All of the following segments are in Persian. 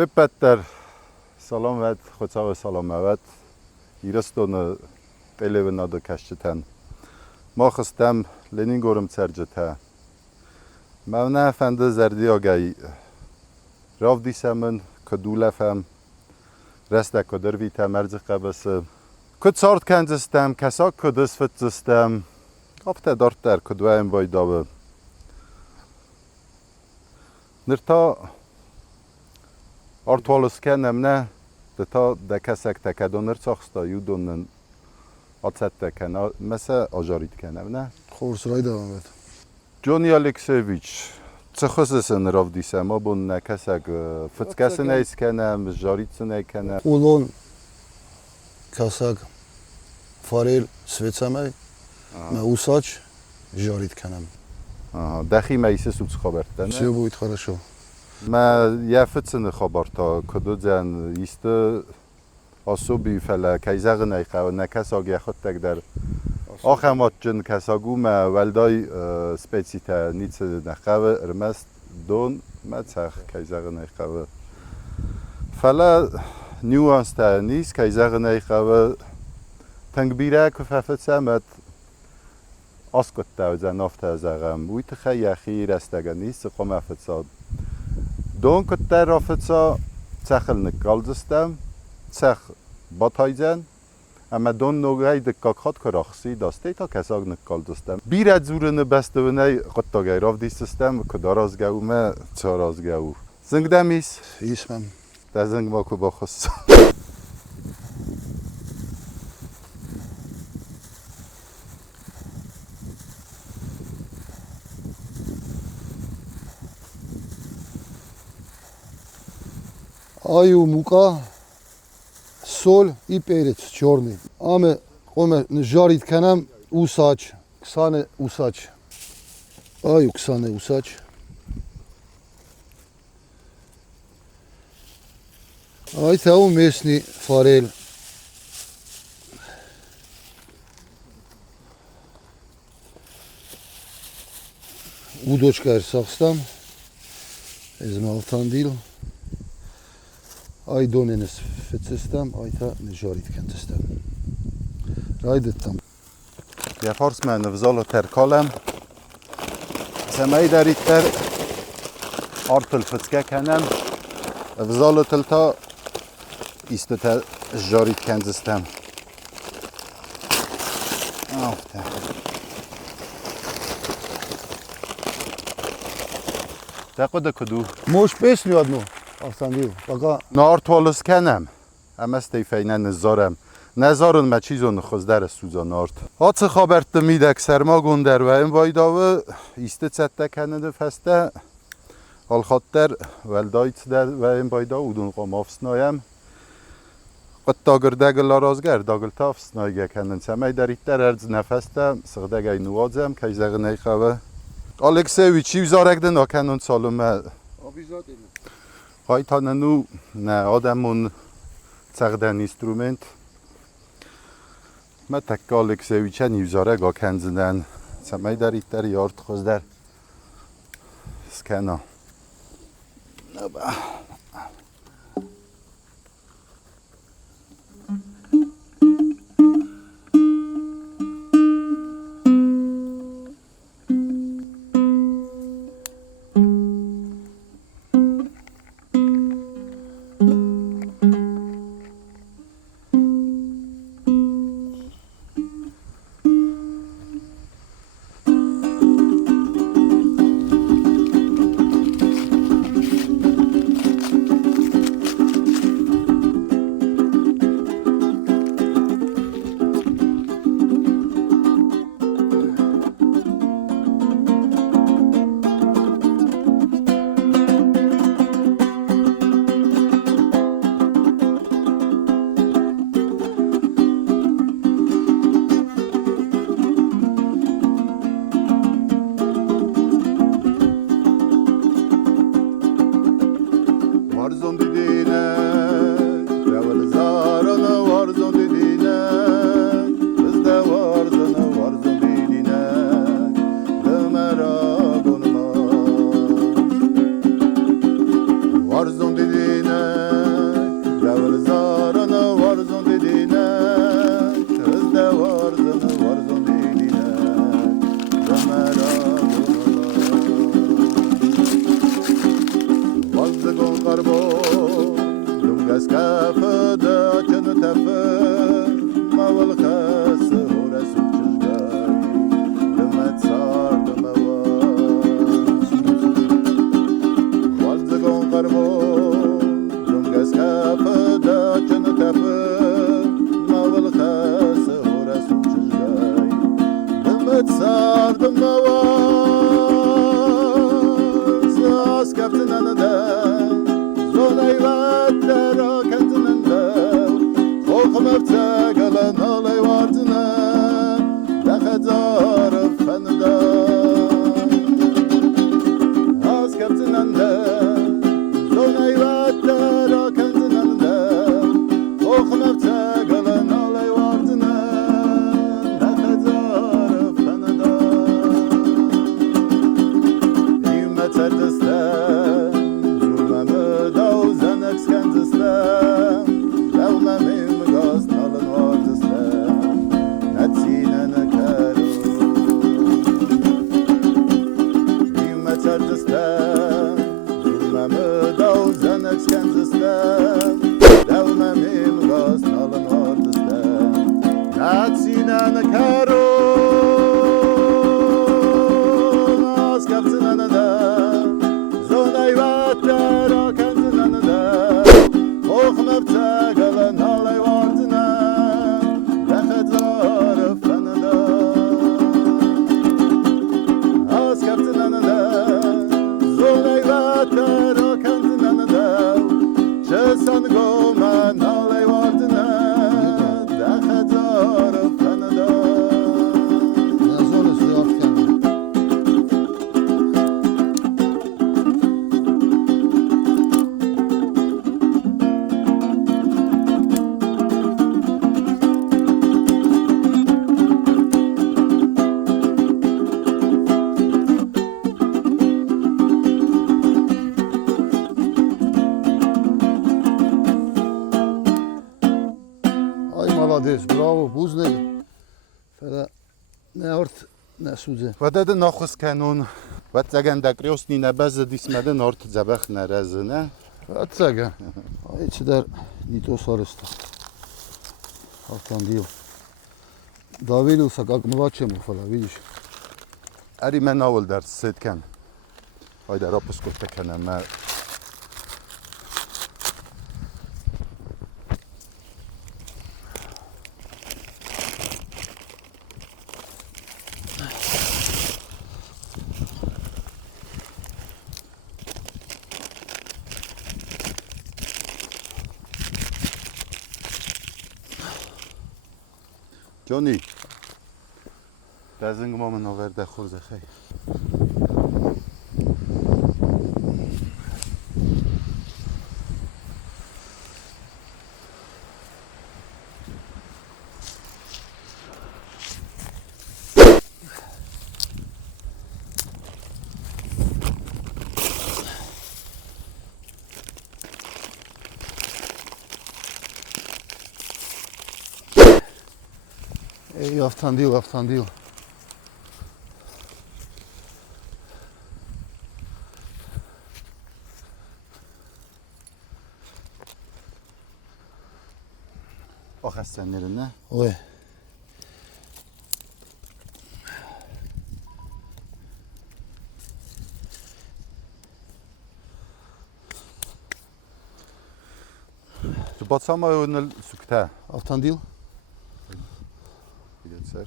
Веппеттер саламет, хоцав саламет, ирастон телевенадо кашчетен. ما خستم لنینگورم سرجته. من فنده زردی آگهی راف دیسمن کدولفم رست کدر ویته مرز قبس کد سارت کنزستم کسا کدس فتزستم آفته دارت در کدوایم بایدابه نرتا آرتوالس کنم نه دتا دکسک تکدو نرساخستا یودونن آتست تکنه مثل آجاریت کنم نه خورس رای دوام بید جونی الکسیویچ چه خصوصن راف دیسم آبون نکسک فتکس نیست کنم جاریت نیکنم اولون کسک فاریل سویتسمه من اوساچ جاریت کنم دخی میسه سوچ خبرت نه سیو بوید خرشو ما یه فتسن خبرتا کدو جن ایسته آسوبی فلا کیزاق نیخه و نکس آگه خود تک در آخمات جن کساگو ما ولدای سپیسیتا نیت نخه و ارمست دون ما تخ کیزاق نیخه و فلا نیوانس تا نیست کیزاق نیخه و تنگ بیره که ففت سمت آسکت تا و زنافت از اغم ویت خیلی اخیر استگه نیست قم افت ساد دون کت در رافت سا تخل نکالزستم تخ باتایزن اما دون نوگای دکاک خود کراخسی داسته تا کساگ نکالزستم بیرد زورن بسته و نی قطع گیراف دیستستم کدار از گو ما چار از گو زنگ دمیس اسمم در زنگ ما که با خست آیو موکا سول ای پیرت چورنی آمه قوم جاریت کنم اوساچ کسان اوساچ آیو کسان اوساچ آی تاو میسنی فاریل удочка сахстам ezmaltan değil ay donenes fetsestem ay ta nejarit kentestem raydettam یه فارس من نفزال ترکالم سمایی دارید تر آرتل فتکه کنم نفزال تلتا ایسته تر جارید کنزستم تقود کدو moş besliyor adno aftan değil baka نارت کنم هم است فینه نزارم نزارن ما چیزون خزدر سوزا نارت آت خابرت میدک سرما گندر و این وایداوه ایسته چته کنده فسته حال خاطر ولدایت در و این وایدا اودون قام آفسنایم قد داگر دگل لارازگر داگل تافسنایگه کندن سمی دارید در ارز نفسته سغدگه نوازم که زغ نیخواه الکسیویچ چی وزارک دن آکنون سالومه های نو نه آدمون چقدر اینسترومنت ما تک الکسیویچ نیوزاره گا کنزندن سمی دارید در یارد خوز در سکنا het sardım mavaz az kaptın anıda zonay vatlar akantınında okum öpte galan olay vardına dakadar fanıda az kaptın anıda zonay vatlar akantınında okum öpte galan olay vardına Молодец, браво, бузнег. Фера не орт не сузе. وداد ناخوز کنون و زگن دکریوس نی نبز دیسمده نارت زبخ نرزنه Отсага. Эти дар не то сареста. Автомобиль. Давилился как младшему, фала, видишь? اری من اول در سید کن های در آپس گفته کنم من جونی دزنگ ما من آورده خورده خیلی Эй, автомобиль, автомобиль. آخه سنیره نه؟ Ой. تو با ساما اون سکته Автомобиль. بیدید سر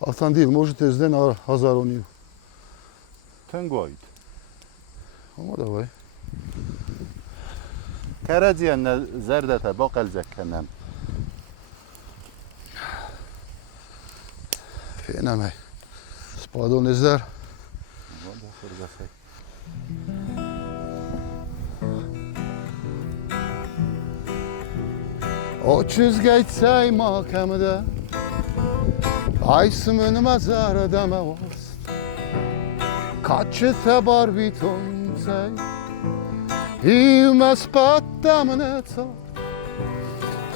Автомобиль, можете здесь на Азаронию. تنگوید Ну, давай. کرجی ان زردت با قلزک کنم Фена май. Спадон издар. O çizgey sayma kamda. Aysımın mazara me vast. Kaçı tebar biton say. Hiu spatta mnetsa.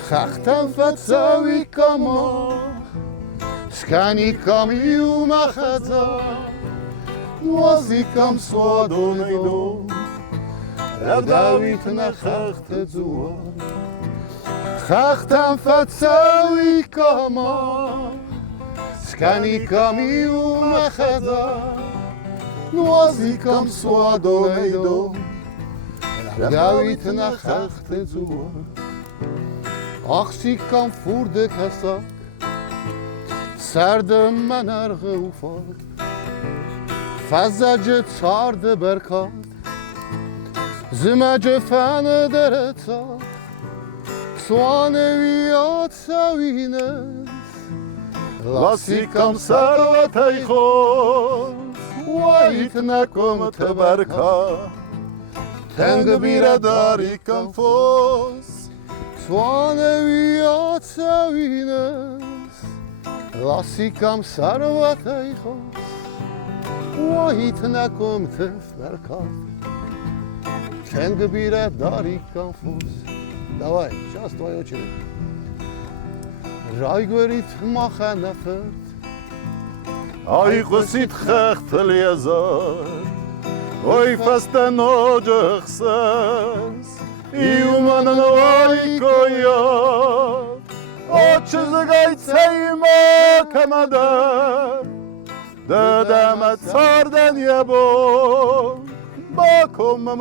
Khachtan fatsawi kama. Skani kam hiu machadza. Wazikam swadonaydo. Davit na khachte zua. Khachtan fatsawi kama. Skani kam hiu machadza. نوازیکم سوادونیدو Davit nachachte zu Achsikam furde kasak Serde men erge ufak Fezece çardı berkat Zimece fene deretak Soaneviyat sevines لاسیکم ثروتی خود وایت نکم تبرکا تنگ بیره داری کم فوز Soaneviyat sevines Lasikam servete khos Wahit nakum tefberkat Teng bire dari konfus Давай, сейчас твоя очередь Рай говорит маха неферт ای قصید خخت لیزار ای فستن آجخسس ایو منن وای کویا آچزگای تیما کمدر ددمت سردن یه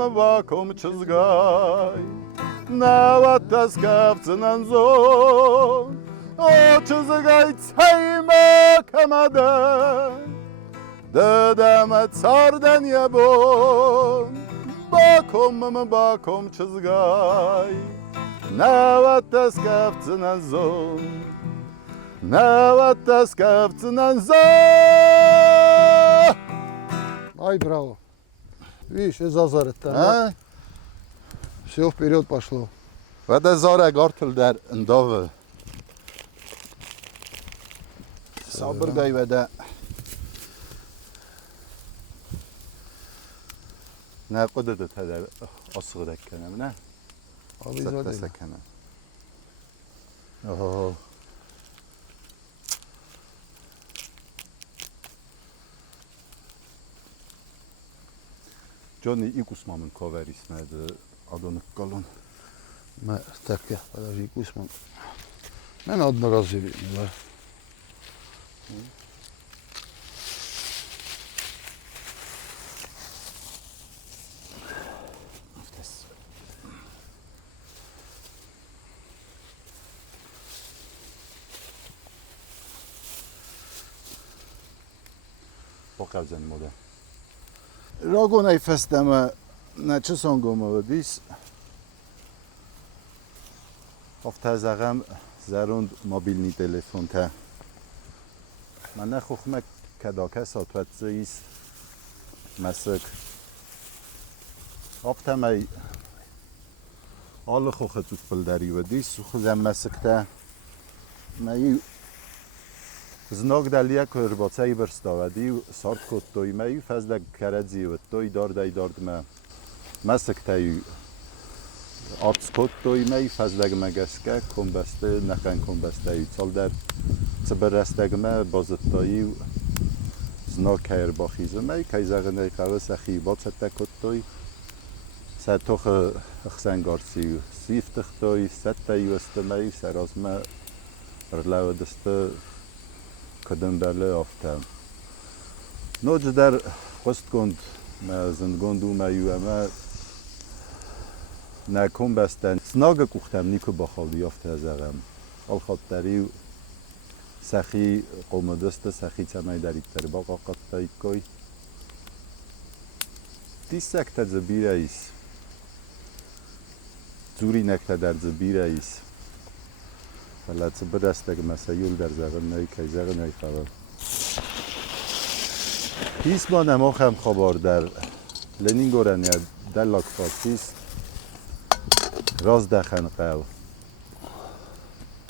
باکم چزگای نوات از کفتنن زون آچزگای تیما کمدر ددمت سردن یه باکم چزگای نوات از کفتنن زون نوات از کفتنن زون Ай, браво. Видишь, из Азарета. Все вперед пошло. و ده زار گارتل در انداوه صبر گای و ده نه قدرت تا در آسق دکنم نه Abi ست zaten. سکنم اوه Johnny ikus mamın cover ismedi adını kalın. Так, подожди, Кузьман. Наверное, одноразовый, да. Pokażę modę. Rogo najfesteme na چه سانگومو دیس افته زغم زروند موبیلنی تلفن تا من نخوخمه کداکه ساتوت زیس مسک افته می آل خوخه تو پلدری و دیس خوزم مسک تا می زناک دلیه که رباطه برستاودی و سارت کد توی می فزدک کردزی و توی دارد ما مسک تایی آرتس کد توی می فزدک مگسکه کن بسته نخن کن بسته ای سال در سبر رستگ ما بازد تایی و زناک هیر باخیزه می که زغنه قوه سخی باد سته کد توی ستوخ اخسنگارسی و سیفتخ توی سته ای وسته می سراز ما رلو دسته کدام برله آفتم. نوچ در قصد کند ما زندگاندو ما یو اما نکن بستن. سناگ کوختم نیکو باخالی آفته از اغم. آل خاطری سخی قومدست سخی تمای دریکتر با قاقت تایید کوی. دیس سکت زبیر ایس. زوری نکت در زبیر ایس. فلات برست اگه مسایل در زغن نایی که زغن نایی خبر هیس با نماخ هم خبر در لنینگورن یا در لاکفاکیس راز دخن قو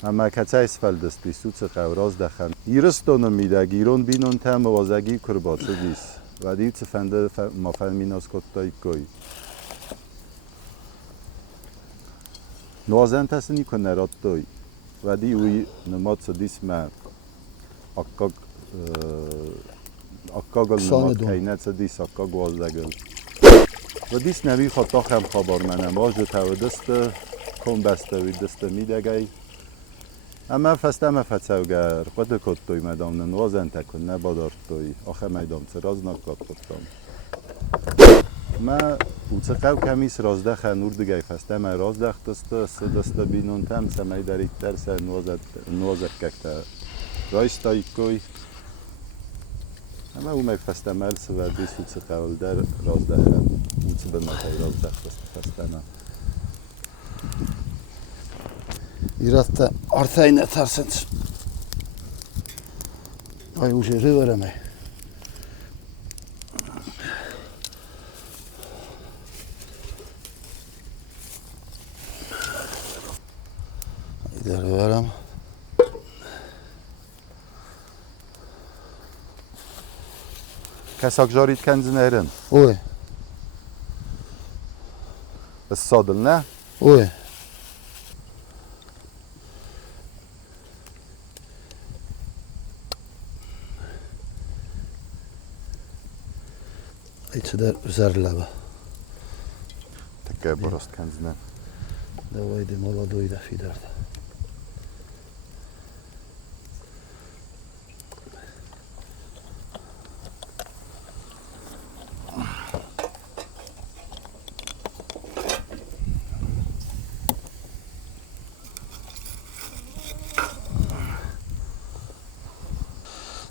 اما کچه اسفل دستی سوچ قو راز دخن ایرستونو میده گیرون بینون تا موازگی کرباچه دیس و دیو چه فنده ما فهمین از کتایی کوی نوازن تاسه نیکن نراد دوی و دی اوی نماد سدیس ما اکاگل نماد کینت سدیس اکاگ وازدگل و دیس نوی خطا خم خبر منم واجد تو دست کن بسته وی دست میدگی اما فسته فتسوگر قد کد توی مدام نوازن تکن نبادار توی آخه میدام سراز نکات کتام ما ucekał kamis rozdach, a nurdygaj fastema rozdach, to stabilną tam samej daryter se nozek kakta rojstoj kuj. Ama umek fastemel se vadis ucekał der rozdach, uceben na tej rozdach fastena. İratta artayına tarsınız. Ay uçarı veremey. İleri verem. Kasak jorit kenzinerin. Oy, Sadıl ne? oy. İçider üzerle be. Takie porost kenzinen. Давай де молодой да фидер.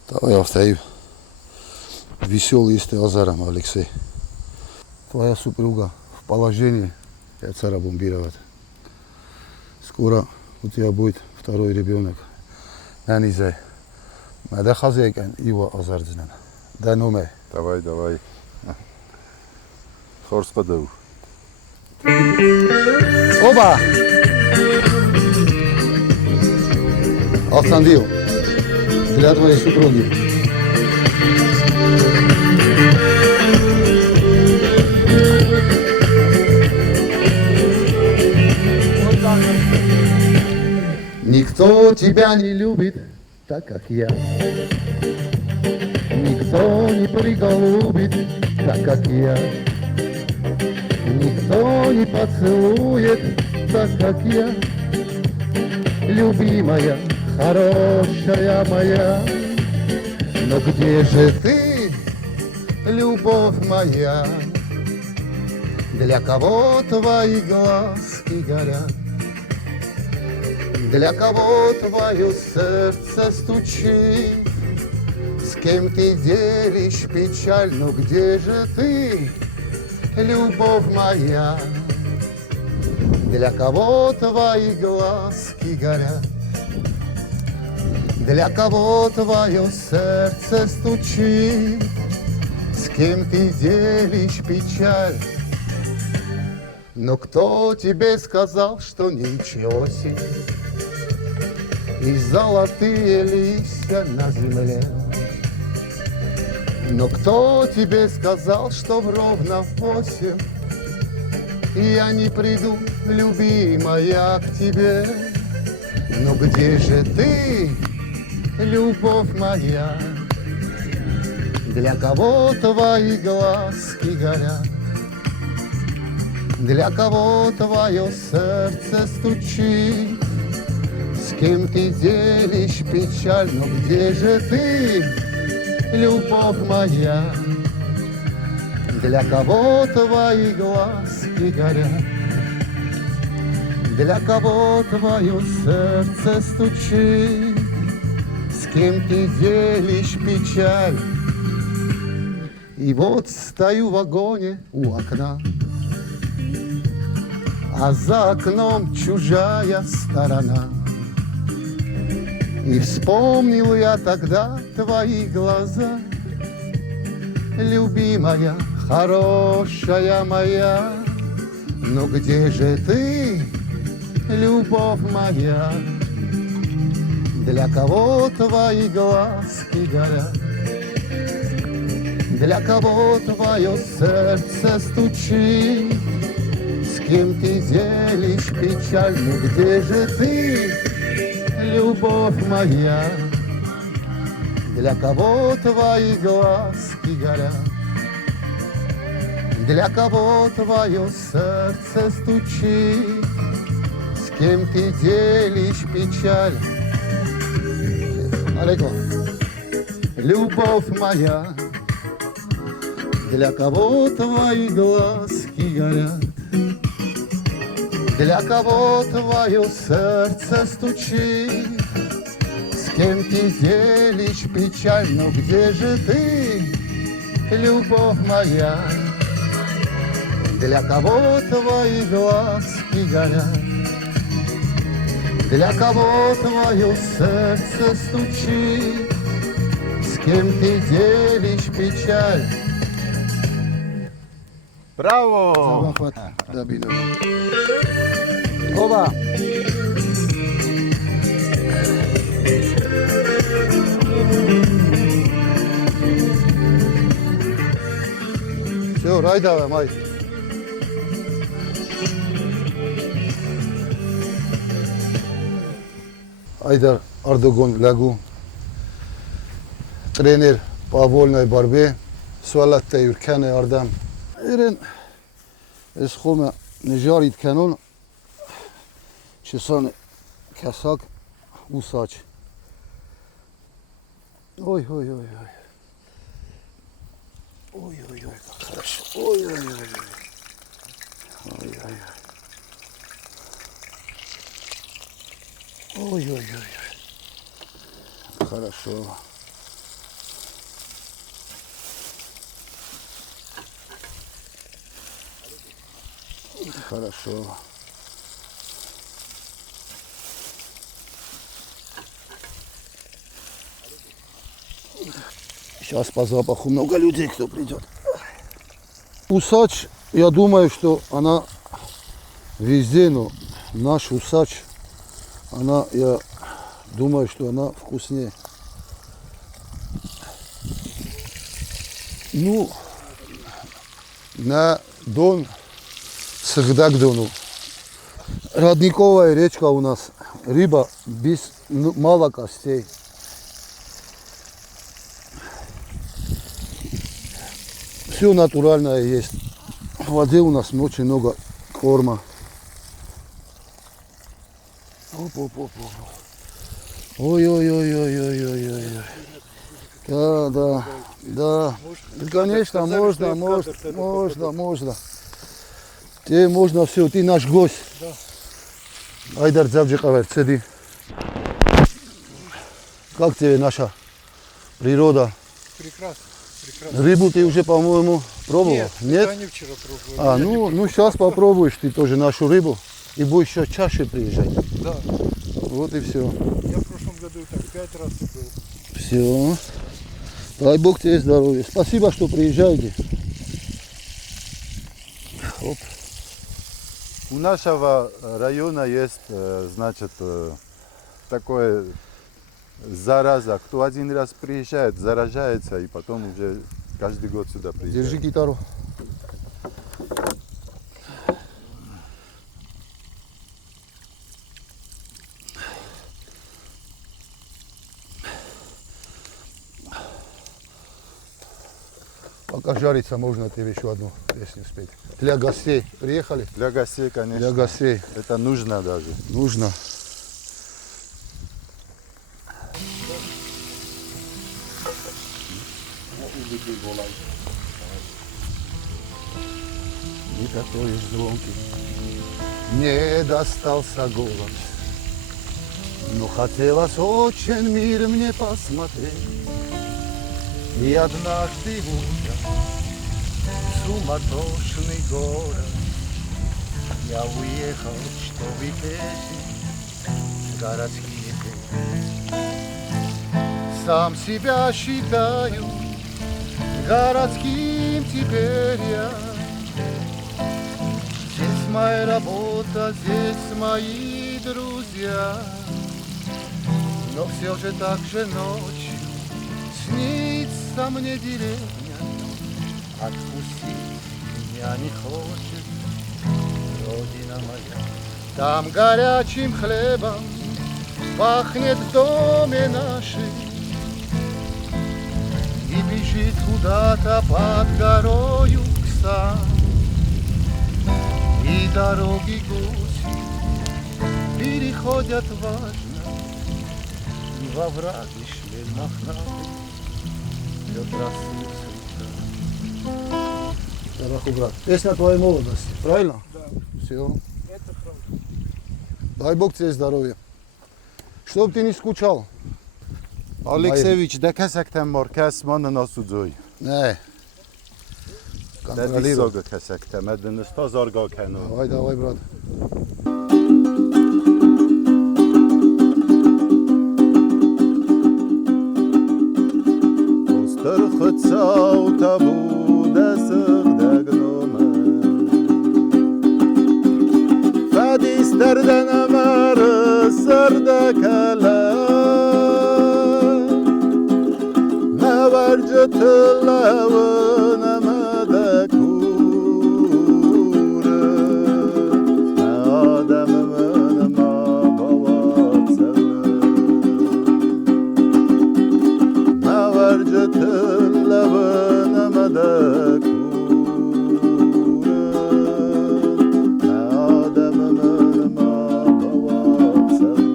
Давай оставим. Веселый из Азаром, Алексей. Твоя супруга в положении отца бомбировать. Скоро у тебя будет второй ребенок. Нанизай. Мада хозяйкан его Азардинан. Да номер. Давай. Хорс подав. Оба! Автандил. Для твоей супруги. Никто тебя не любит так, как я. Никто не приголубит так, как я. Никто не поцелует так, как я. Любимая, хорошая моя. Но где же ты, любовь моя? Для кого твои глазки горят? Для кого твое сердце стучит? С кем ты делишь печаль? Но где же ты, любовь моя? Для кого твои глазки горят? Для кого твое сердце стучит? С кем ты делишь печаль? Но кто тебе сказал, что нынче осень и золотые листья на земле? Но кто тебе сказал, что ровно в 8 я не приду, любимая, к тебе? Но где же ты, любовь моя? Для кого твои глазки горят? Для кого твое сердце стучит? С кем ты делишь печаль? Но где же ты, любовь моя? Для кого твои глазки горят? Для кого твое сердце стучит? С кем ты делишь печаль? И вот стою в вагоне у окна, а за окном чужая сторона. И вспомнил я тогда твои глаза, любимая, хорошая моя. Но где же ты, любовь моя? Для кого твои глазки горят? Для кого твое сердце стучит? С кем ты делишь печаль? Ну где же ты, любовь моя? Для кого твои глазки горят? Для кого твое сердце стучит? С кем ты делишь печаль? Алеко. Любовь моя, Для кого твои глазки горят, для кого твое сердце стучит, с кем ты делишь печаль, но где же ты, любовь моя? Для кого твои глазки горят, для кого твое сердце стучит, с кем ты делишь печаль? Brawo! Захват, Давидов. Оба! Все, рай давай, май. Айдар Ардогон Лягу, тренер по вольной борьбе, Суалатта Юркане Ардам. Ирен, из хома не жарит канон, чесан касак, усач. Ой, ой, ой, ой. Ой, ой, ой, как хорошо. Ой, ой, ой, ой. Ой, ой, ой. Ой, ой, ой, ой. Хорошо. Хорошо. Сейчас по запаху много людей, кто придет. Усач, я думаю, что она везде, но наш усач, она, я думаю, что она вкуснее. Ну, на Дон, всегда к Дону. Родниковая речка у нас, рыба без мало костей. Все натуральное есть. В воде у нас очень много корма. Оп-оп-оп-оп. Ой-ой-ой-ой-ой-ой-ой. Да, да, да. Конечно, можно. Тебе можно все, ты наш гость. Айдар Дзавджикавер, цеди. Как тебе наша природа? Прекрасно, прекрасно. Рыбу ты уже, по-моему, пробовал? Нет? Они вчера пробовали. А, ну сейчас попробуешь ты тоже нашу рыбу и будешь еще чаще приезжать. Да. Вот и все. Я в прошлом году так 5 раз был. Все. Дай Бог тебе здоровья. Спасибо, что приезжаете. Оп. У нашего района есть, значит, такое зараза. Кто один раз приезжает, заражается, и потом уже каждый год сюда приезжает. Держи гитару. Пока жарится, можно тебе еще одну песню спеть. Для гостей приехали? Для гостей, конечно. Для гостей Это нужно даже. нужно. Не такой уж звонкий. Мне достался голос, но хотелось очень мир мне посмотреть. И однажды утром в суматошный город я уехал, чтобы петь городские песни. Сам себя считаю городским теперь я. Здесь моя работа, здесь мои друзья. Но все же так же ночью снится мне деревня. Отпустить меня не хочет Родина моя. Там горячим хлебом пахнет в доме нашей. И бежит куда-то под горою Ксан. И дороги гуси переходят важно, и во враге шлем мохнатый лед росу с утра. Раху, брат. Песня твоей молодости, правильно? Да, Все. это правда. Дай Бог тебе здоровья. Чтоб ты не скучал. Ալեքսևիչ, դե քեսակտեմ մոր քես մանն ասուձոյ։ Не. Դե Контролируй. դիսոգը քեսակտեմ, դնս տազարգա քենո։ Давай, давай, брат. Ոստր խծավ տաբու դեսղ դագնոմը Ֆադիստր դենամարը սրդը կալը Մավարջը թլավը նմադը կուրը Ադամը մնմա բավացելը Մավարջը թլավը նմադը կուրը Ադամը մնմա բավացելը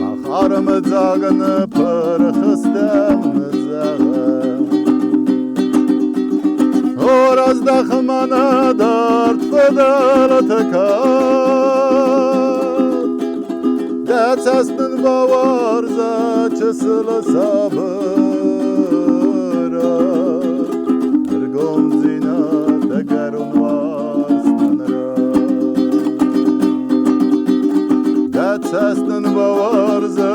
Մախարմը ձագնը պրխստեմ նզաղը Հորազ դախմանա դարդ վդալը թկատ Դացասնն բավարզա չսլը սաբըրա Հրգոմ զինա դգարուն վարսննրա Դացասնն բավարզա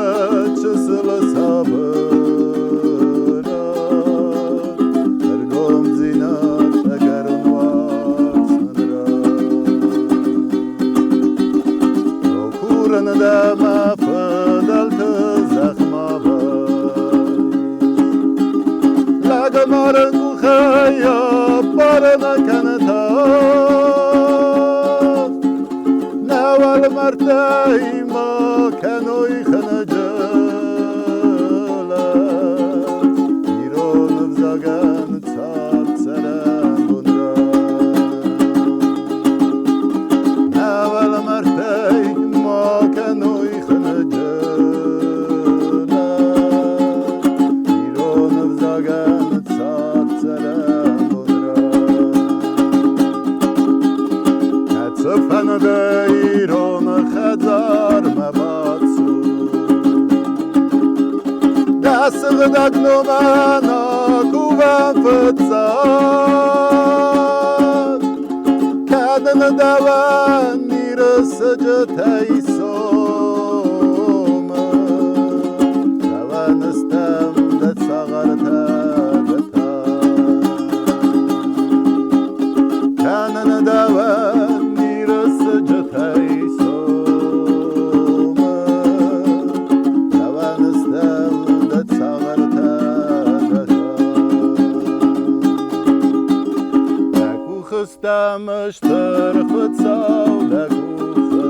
չսլը սաբըրա Հրգոմ զինա դգարուն վարսննրա Օքուրն դամա ֆդալտ զախմավա Լագմարն ու խայա պարնա կանթա Նավալ մարտայմա կանոյ խնջալա Իրոն վզագան ծարծարան բունդրա Նավալ մարտայմա կանոյ խնջալա Իրոն վզագան ծարծարան բունդրա Ծփան դիրոն խազար մաբացու Դասղ դագնոմանա կուվան ֆծած Կադն դավան իրս ջթայսոմը Դավան ստամ դծաղարթա դտա Կանն դավան իրս ջթայսոմը Դավան ստամ դծաղարթա դտա Դակու խստամ ըշտր խծավ դակուխը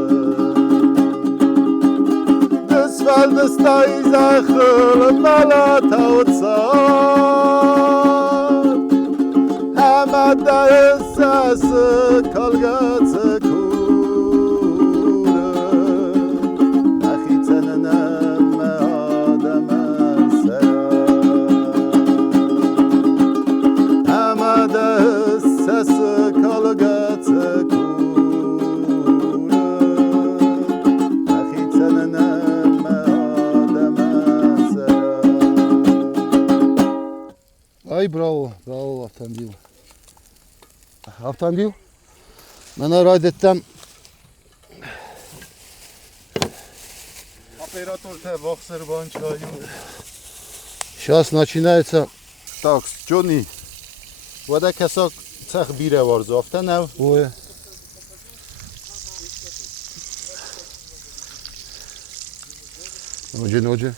Դսվալ դստայ զախլ մալաթաուցավ Համադայսասը կալգացը կուրը Նախիցեննեմ ադամն սրա Համադայսասը կալգացը կուրը Նախիցեննեմ ադամն սրա Ай, браво, браво автомобиль. Автомобиль. Mən raydətdən Operatör te vaxsır bançayım. сейчас начинается. Так, Джонни. Вода кесак цех бире варзафта нав. Ой. Ноджи.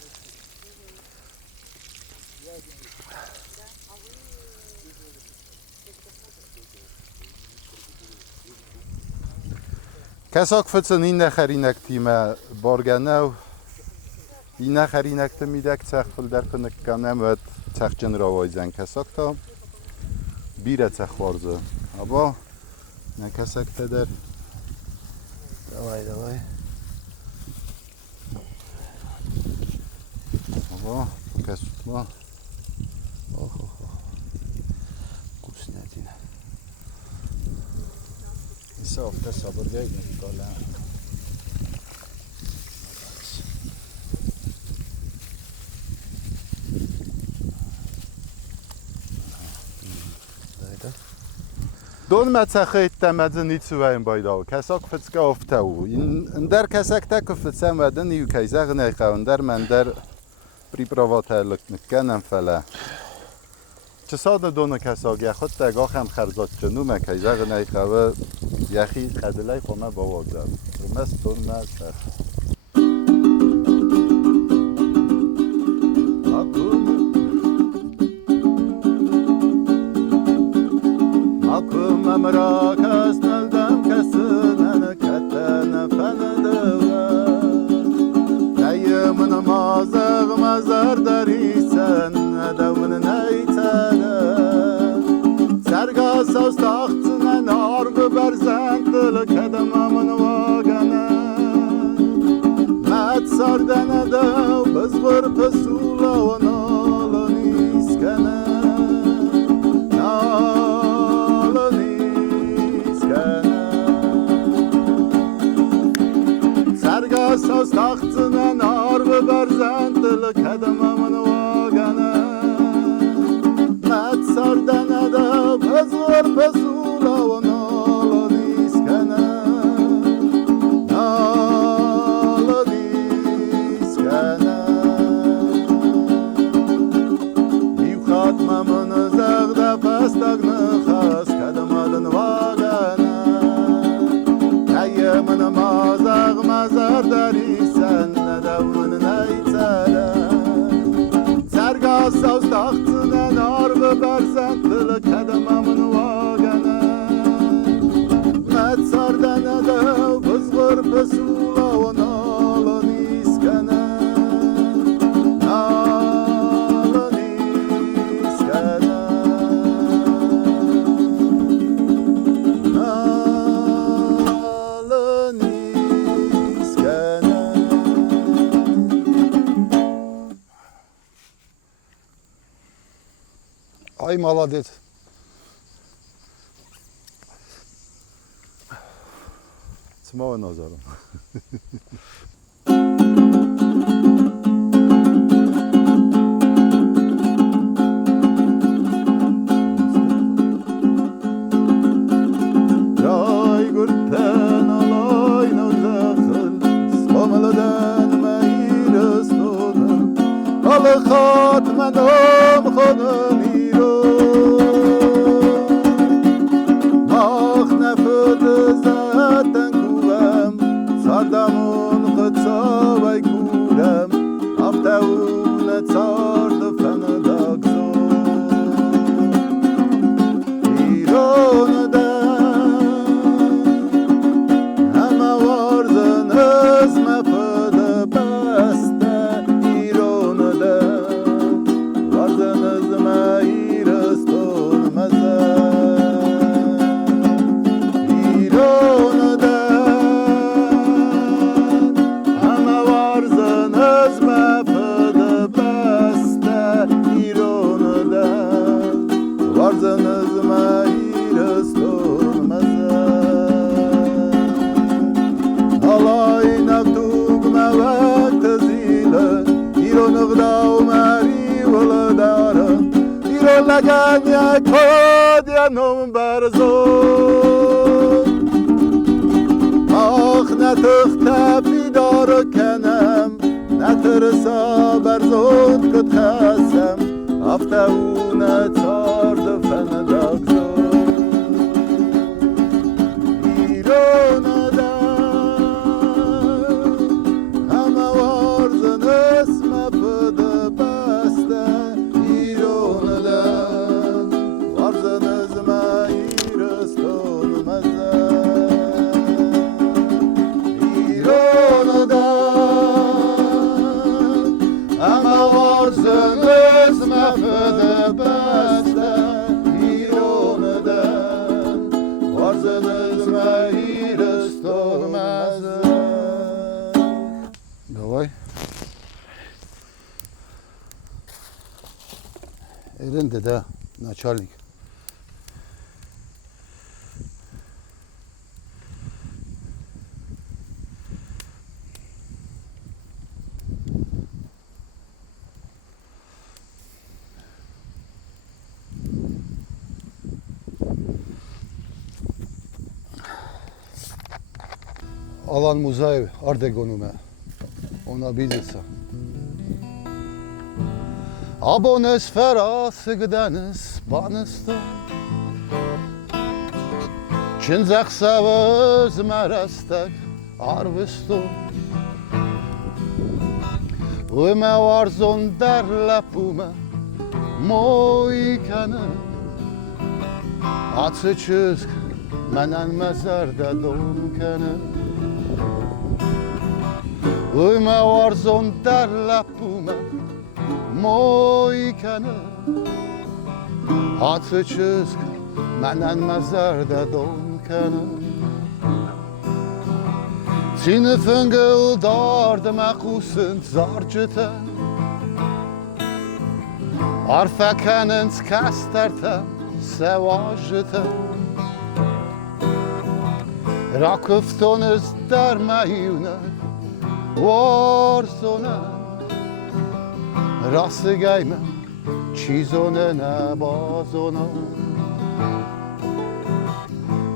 Kazak fıtsın inne xerinek time bargenev. İnne xerinek te midek çex fılder fınık kanem ve çex cenravayzen kazak ta. Bire çex varzı. Aba ne kazak te der. Давай. Aba kes tutma. ندینه Softa sabır gelmedi kala. Don metsachit temedzen niet zo wijn bij jou. Kesak vetska of touw. In der kesak tak of het zijn we dan nu kan zeggen nee gaan der men der pripravat eigenlijk kennen felle. چه ساده دونه کساگ یا خود تگاه هم خرزات چنو مکه زغ نی خواه یخی خدلای خونه با واگذار رمست دون مستر Akum amra kasnaldam kasnan katan fanadwa Dayımın mazag mazar darisen adamın neytara Serga saus tahtına nargı berzentl kedamamın vagana Mat sardan adav bezgur pesula ve nalan iskana Saus tahtına nar ve berzentl kedamamın vagana Met sardana da bezvar pesula ve nalan iskana Nalan iskana Ev khatmamın zağda pastagını khas kedamadın vagana Ayımın mazag mazar darisen nedavın neytara Serga saus tahtına nar ve berzentl kedamamın vagana Met sardana da bezgur pesula ve nalan iskana Nalan iskana Ay молодец. Smoke nazarım. Yay gurten alay nozakıl Skomladan meyres todan Alı khatmanam khanam Sardamon qıtsavay kurem Aftavune tsardı fenedagzo İranıda Hema varzınız mefede beste İranıda Varzınız meyres tolmeze İranıda Varzınız meyres tolmeze Alay naktug mevakt zile İronıg dav meri vladara İron lagan ya kod yanım berzon Ah ne tıxte fidar kenem Ne tırsa berzon kıt khasem Aftavune tsardı fenedagzo İranıda Hema varzınız mefede beste İranıda Varzınız meyres tolmeze İranıda Hema varzınız mefede beste İranıda Varzınız meyres tolmeze Давай. Elinde de начальник. Alan Muzaev Ardegonume. Ona vidится. Abones feras gdanes banesto. Çinzak savız merastek arvesto. Ume varzon der lapume moikane. Atı çizg menen mezarda donkene. Ume varzon der lapume moikane. Atı çizg menen mezarda donkene. Tine fungel dar de mekussend zargete. Arfekenens kasterte sevajete. Rakıftonuz der mehune varsone. Rası geyme çizone ne bazona.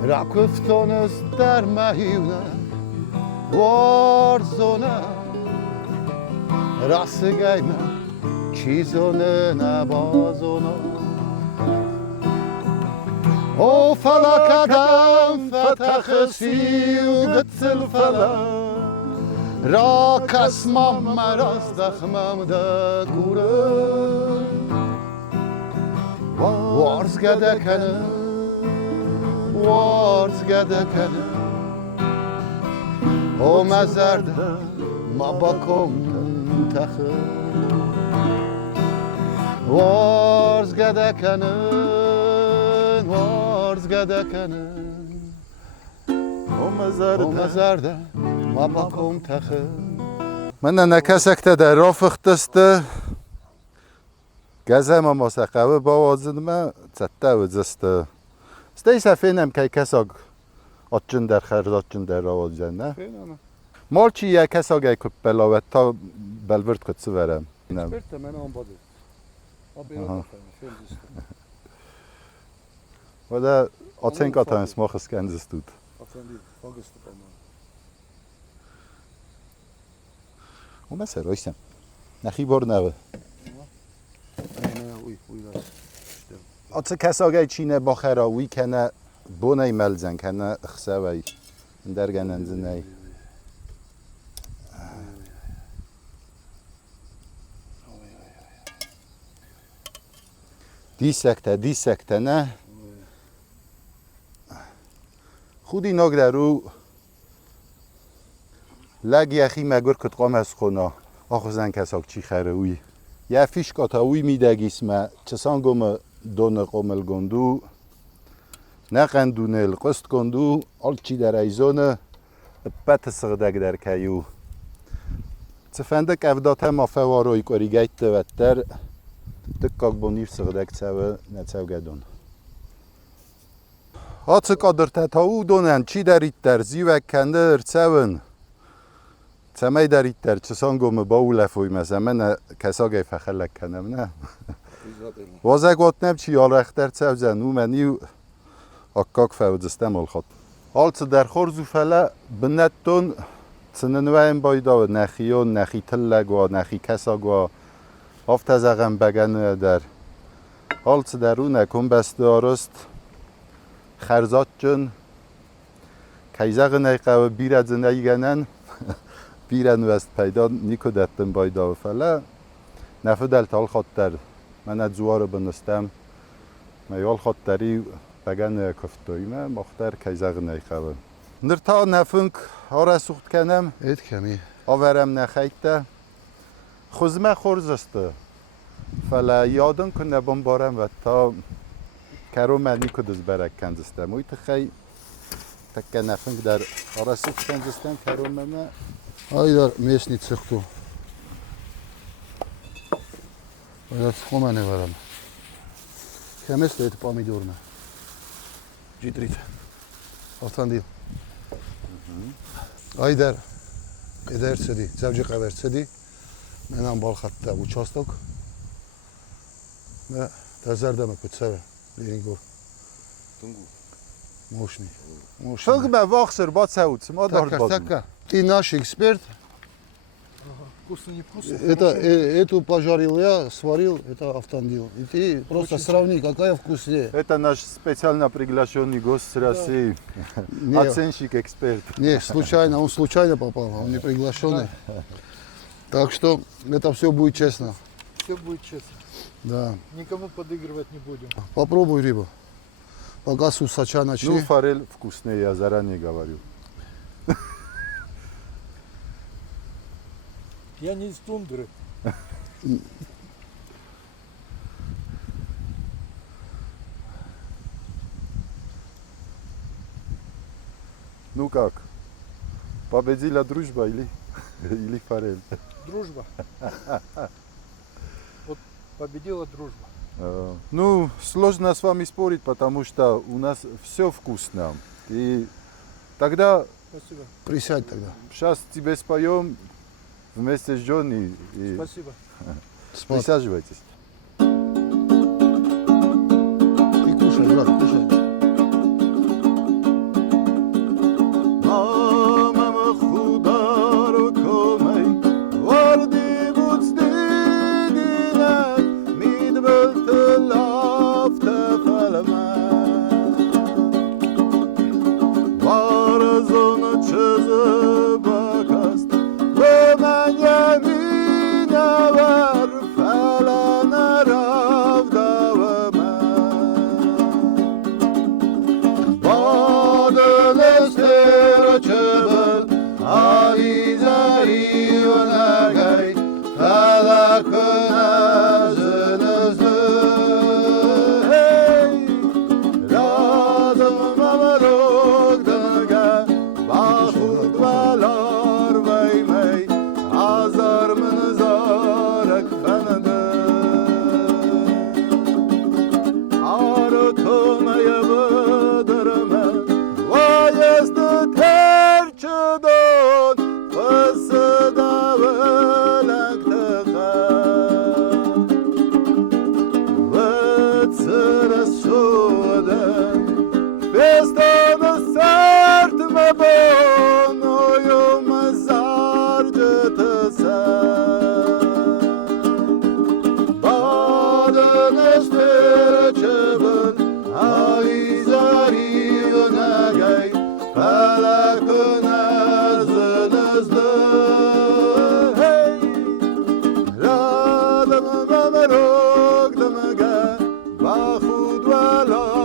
Rakıftonuz der mehune varsone. Rası geyme çizone ne bazona. O felak adam fetexsi u gıtsıl felak. Ra kasmam meraz dexmam de kure. Varz gedekene, varz gedekene. O mezerde ma bakom texe. Varz gedekene, varz gedekene. O mezerde ma bakom texe. من نکسک تا در رافختسته گزه ما مسقوه با وازد ما زده و زسته سته سفینم که کساگ آتجن در خرد آتجن در راوازجن نه؟ مال چی یک کساگ ای کپ بلاوت تا بلورد کت سورم Experte men on body. Aha. و ده آتین که تا اسماخ اسکنزس دود و مثل رایستم نخی بار نوه آتse کساگای چینه باخراوی کنه بونای ملزن کنه اخسوی درگن انزنی دی سکته نه خودی ناگ درو لگ یخی مگر کت قام از خونا آخو زن کساگ چی خروی یه فیش کاتاوی میدگیس ما چسان گم دون قومل گندو نقندونه القست گندو آل چی در ایزونه بت سغدگ در کیو تفندک افداته ما فواروی کاری گیت دوتر دکاک بونیف سغدگ تسوه نتسو گدون آتس قادر تتاو دونن چی دارید در زیوک کنده ارتسون تمی دارید در چسان گم باولفوی مثلا من کساگه فخلک کنم نه وازه گوتنم چی یال رختر تسوزن او منیو اکاک فودستم الخط آلت در خورزو فلا بنتون تننوهم بایدا و نخیون نخی تلگ و نخی کساگ و هفت از اغم بگن در آلت در اون نکن بسته آرست خرزات جن کیزاق نیقه و بیرد نیگنن بیرن وست پیدا نیکو دتن بایدا و فلا نفه دلتال خاطر من از زوار بنستم میال خاطری بگن کفتویمه مختر کیزاق نیقه و نرتا نفنک آره سوخت کنم Et kemi. آورم نخیته خوزمه خورزسته فلا یادم کنه بارم و تا کرو منی کدوز برک کنزستم اوی تخی تکه نفنگ در آرسو کنزستم کرو منه Ayдар mesni цехту. Ayдар цхомане варам. Кемес лет помидорна. Ҷидрит. Автандил. Ayдар эдерцеди, завҷи қаверцеди. Менам балхатта участок. Ме тазардама кутсаве лирингур. Мощный. Фыгме вахсыр бацауц, мадar Така, базм. така. Ты наш эксперт. Вкусно, не вкусно? Эту пожарил я, сварил, это автандил. И ты просто сравни, какая вкуснее. Это наш специально приглашенный гость с России, Не, оценщик, эксперт. не, случайно, он случайно попал, он не приглашенный. Так что это все будет честно. Все будет честно. Да. Никому подыгрывать не будем. Попробуй рыбу. Пока с усача Ну, начни. форель вкусная, я заранее говорю. Я не из тундры. Ну как, победила дружба или форель? Дружба. Вот победила дружба. Ну, сложно с вами спорить, потому что у нас все вкусно. И тогда Спасибо. Присядь тогда. сейчас тебе споем вместе с Джонни. И Спасибо. Спать. присаживайтесь. Ты кушай, брат, кушай. Radam, mama, rog, damaga, ba khud wala